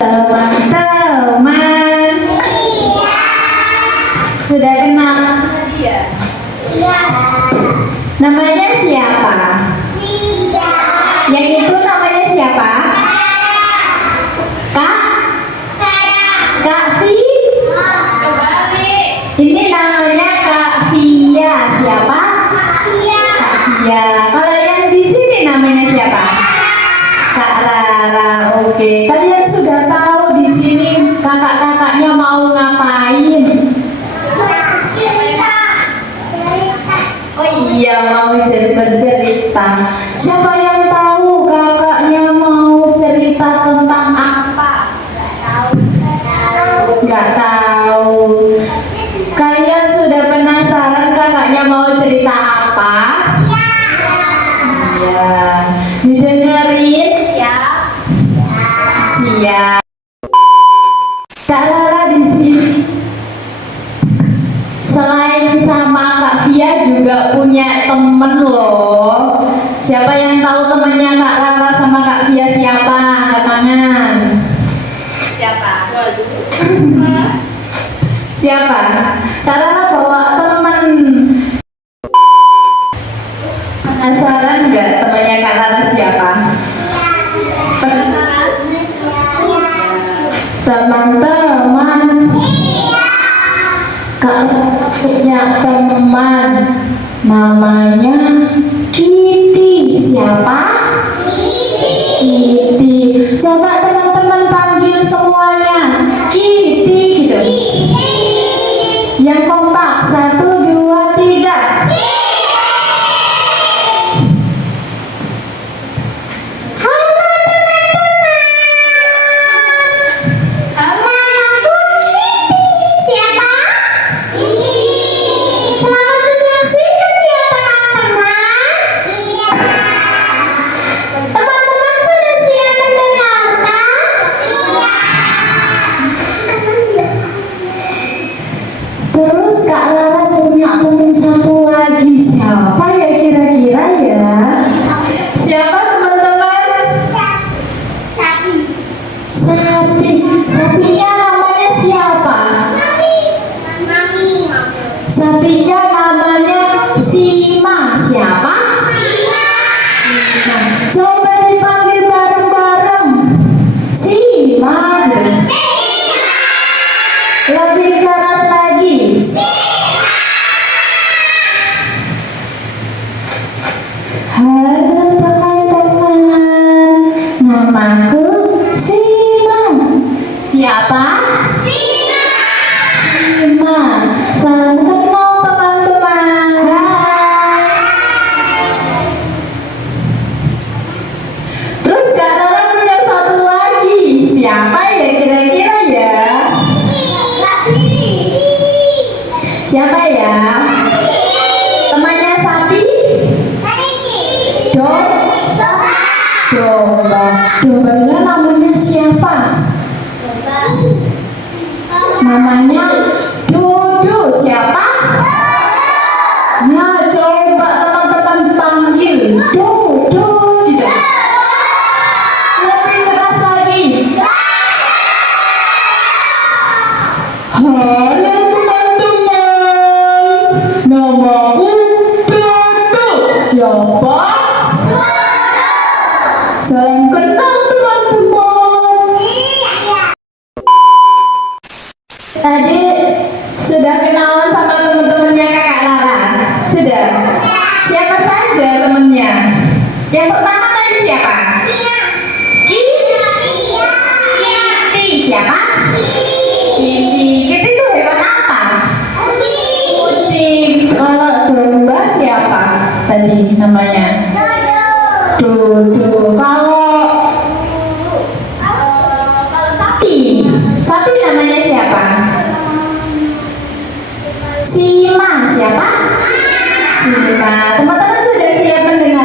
Teman-teman, sudah kenal dia? Iya. Namanya siapa? Iya. Yang itu namanya siapa? Kak? Kak Vi? Ini namanya Kak Via. Siapa? Iya. Kak Via. Kalau yang di sini namanya siapa? Kak Rara. Oke. Kalian sudah tahu di sini kakak-kakaknya mau ngapain? Cerita. Oh iya, mau bercerita. Siapa yang tahu kakaknya mau cerita tentang apa? Nggak tahu. Kalian sudah penasaran kakaknya mau cerita apa? Iya. Didengerin? Siap. Kak Rara di sini selain sama Kak Via juga punya temen loh. Siapa yang tahu temannya Kak Rara sama Kak Via siapa? Angkat tangan. Siapa? Siapa? Kak Rara bawa temen. Penasaran nggak temannya Kak Rara siapa? Teman-teman, Kak Rara punya teman namanya Kitty. Siapa? Kitty. Coba teman-teman panggil semuanya Kitty gitu. Yang kompak, 1, 2, 3. Terus Kak Rara punya teman satu lagi. Siapa ya kira-kira ya? Siapa teman-teman? Sapi. Sapi. Sapinya namanya siapa? Mami. Sapinya namanya Sima. Siapa? Coba dipanggil bareng-bareng. Sima. Lebih keras lagi. Halo teman-teman, namaku Sima. Siapa? Sima. Salam kenal teman-teman. Hai. Terus Kak Rara punya satu lagi. Siapa ya kira-kira ya? Siapa ya? Temannya sapi? Domba. Dombanya namanya siapa? Namanya Dodo. Siapa? Nah, coba teman-teman panggil Dodo gitu. Lebih keras lagi. Halo teman-teman, namaku Dodo. Siapa? Salam kenal teman-teman. Tadi sudah kenalan sama teman-temannya Kakak Rara? Sudah? Siapa saja temannya? Yang pertama tadi siapa? Kitty. Siapa? Kitty itu hewan apa? Kucing. Kalau domba siapa tadi namanya? Dodo. Kalau sapi namanya siapa? Sima. Siapa? Sima. Teman-teman sudah siap mendengar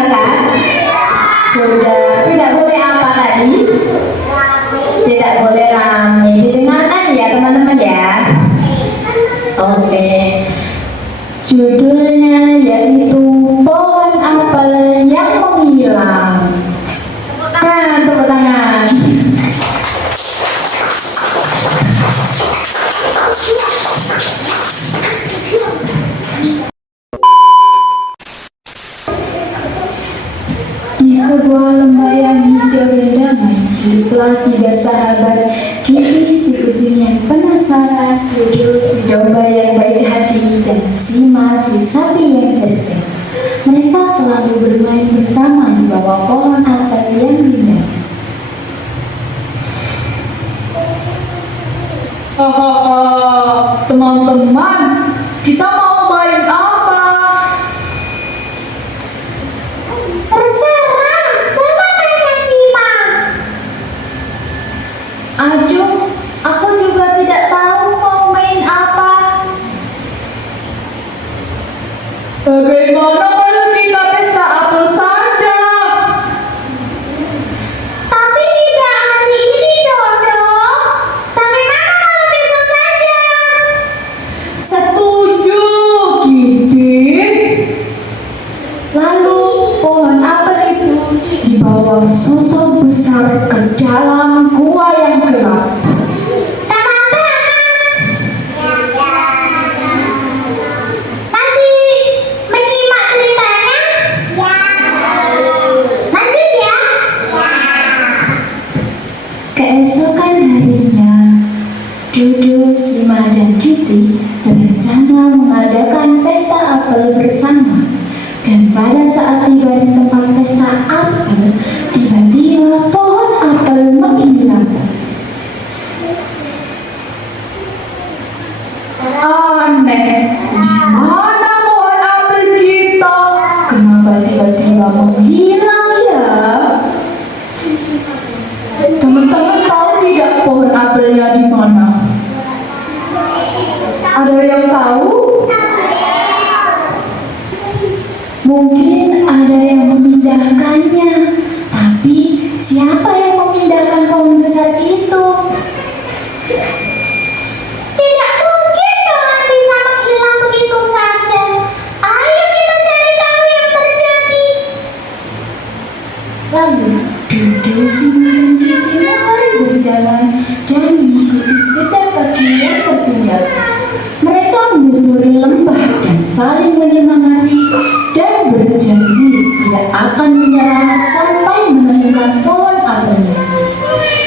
sebuah lembah yang hijau dan damai, hiduplah tiga sahabat. Kitty si kucing yang penasaran, Dodo si domba yang baik hati, dan Sima si sapi yang cerdas. Mereka selalu bermain bersama di bawah pohon apel yang indah. Hahaha, teman-teman, kita mau main apa? Terserah, coba tanya Sima. Aduh, aku juga tidak tahu mau main apa. Bagaimana kalau kita pesta apel saja? Tapi tidak hari ini, Dodo. Bagaimana kalau besok saja? Setuju, Kitty. Lalu pohon apel itu dibawa sosok besar ke dalam gua yang gelap. Masih menyimak ceritanya? Ya. Lanjut ya. Keesokan harinya, Dodo, Sima, dan Kitty berencana mengadakan pesta apel bersama. Dan pada saat tiba di tempat pesta apel, tiba-tiba pohon apel menghilang. Aneh, di mana pohon apel kita? Kenapa tiba-tiba menghilang ya? Teman-teman tahu tidak pohon apelnya di mana? Ada yang tahu? Mungkin ada yang memindahkannya, tapi siapa yang memindahkan pohon besar itu? Tidak mungkin pohon bisa menghilang begitu saja. Ayo kita cari tahu yang terjadi. Lalu, Dodo, Sima, dan Kitty mulai berjalan dan mengikuti jejak kaki yang tertinggal. Mereka menyusuri lembah dan saling menyemangati dan berjanji tidak akan menyerah sampai menemukan pohon apelnya.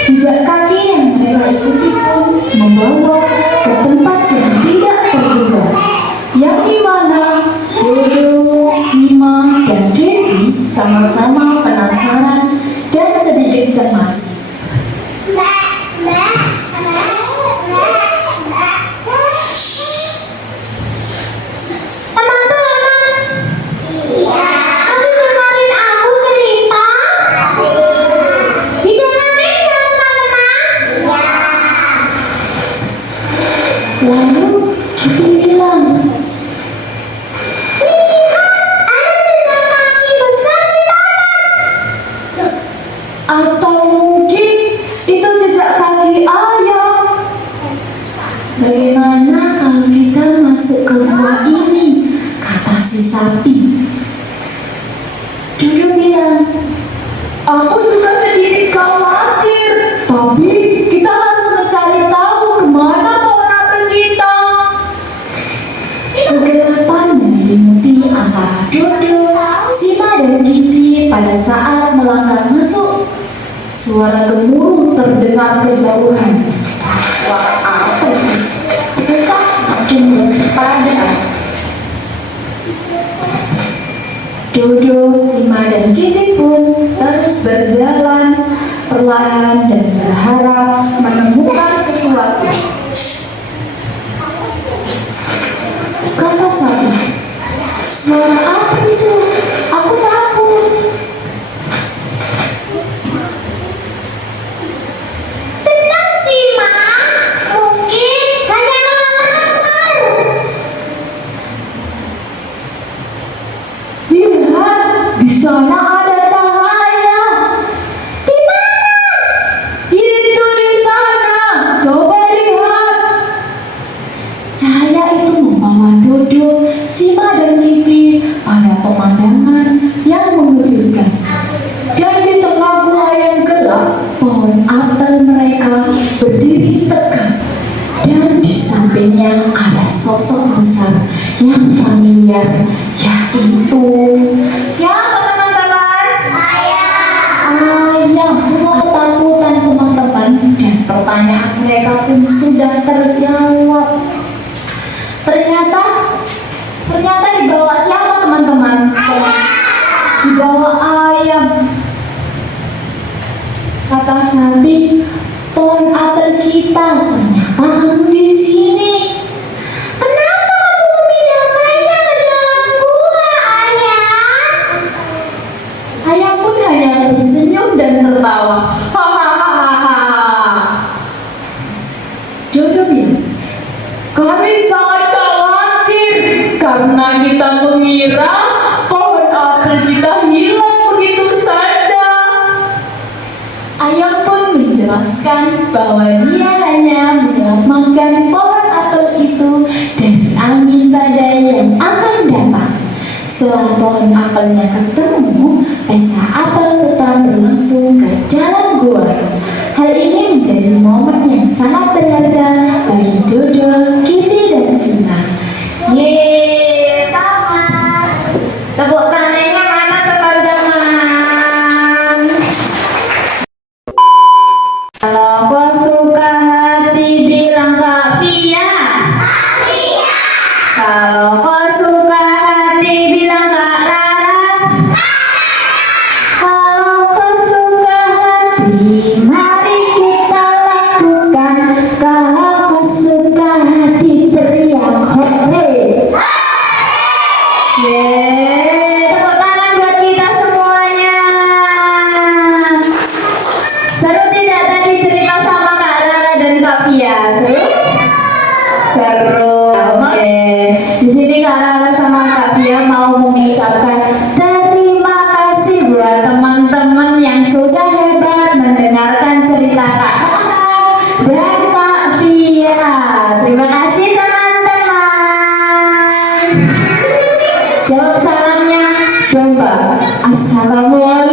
Jejak kaki yang mereka ikuti pun membawa ke tempat yang tidak terduga, yang dimana Dodo, Sima, dan Kitty sama-sama penasaran dan sedikit cemas. Teman-teman, masih dengerin aku cerita? Didengerin ya teman-teman? Lalu Kitty bilang, Ada jejak kaki besar di taman. Atau mungkin itu jejak kaki ayam? "Bagaimana kalau kita masuk ke gua ini?" kata si sapi. Dodo bilang, Aku juga sedikit khawatir, tapi kita harus mencari tahu kemana pohon apel kita. kegelapan menyelimuti antara Dodo, Sima, dan Kitty pada saat melangkah masuk. Suara gemuruh terdengar kejauhan. Suara apa itu? Mereka semakin waspada. Dodo, Sima, dan Kitty pun terus berjalan perlahan dan berharap menemukan sesuatu. Kata sapi, "Suara apa itu? Aku takut." Tenang Sima, mungkin hanya melamar. Lihat, di sana ada cahaya. Di mana? Itu di sana. Coba lihat. Cahaya itu membawa Dodo, Sima, dan Kitty pada pemandangan yang mengejutkan. Dan di tengah gua yang gelap, pohon apel mereka berdiri tegak. Dan di sampingnya ada sosok besar yang familiar, yaitu Siapa teman-teman? Ayah. pertanyaan mereka pun sudah terjawab. Ternyata dibawa siapa teman-teman? Dibawa ayam. Kata sapi, pohon apel kita ternyata kamu di sini. Kenapa kamu memindahkannya ke dalam gua, ayam? Ayam pun hanya tersenyum dan tertawa. Hahaha. Dodo bilang, kami sangat khawatir karena kita mengira pohon apel kita hilang begitu saja. Ayam pun menjelaskan bahwa dia hanya menyelamatkan pohon apel itu dari angin badai yang akan datang. Setelah pohon apelnya ketemu, pesta apel tetap berlangsung ke dalam gua. Hal ini menjadi momen yang sangat berharga bagi Dodo, Kitty, dan Sina. Yeay, tamat. Tepuk tangannya mana teman-teman? Kalau kau suka hati bilang Kak Via. Kalau kau suka hati bilang Kak Rara. Kalau kau suka hati mari kita lakukan. Kalau kau suka hati teriak hore. Yeay, tepuk tangan buat kita semuanya. Seru tidak tadi cerita sama Kak Rara dan Kak Via? Seru? Seru. Oke. Di sini Kak Rara sama Kak Via mau mengucapkan terima kasih buat teman-teman yang sudah hebat mendengarkan cerita Kak Rara dan Kak Via. Terima kasih teman-teman. Jawab salamnya dong, Mbak. Assalamualaikum.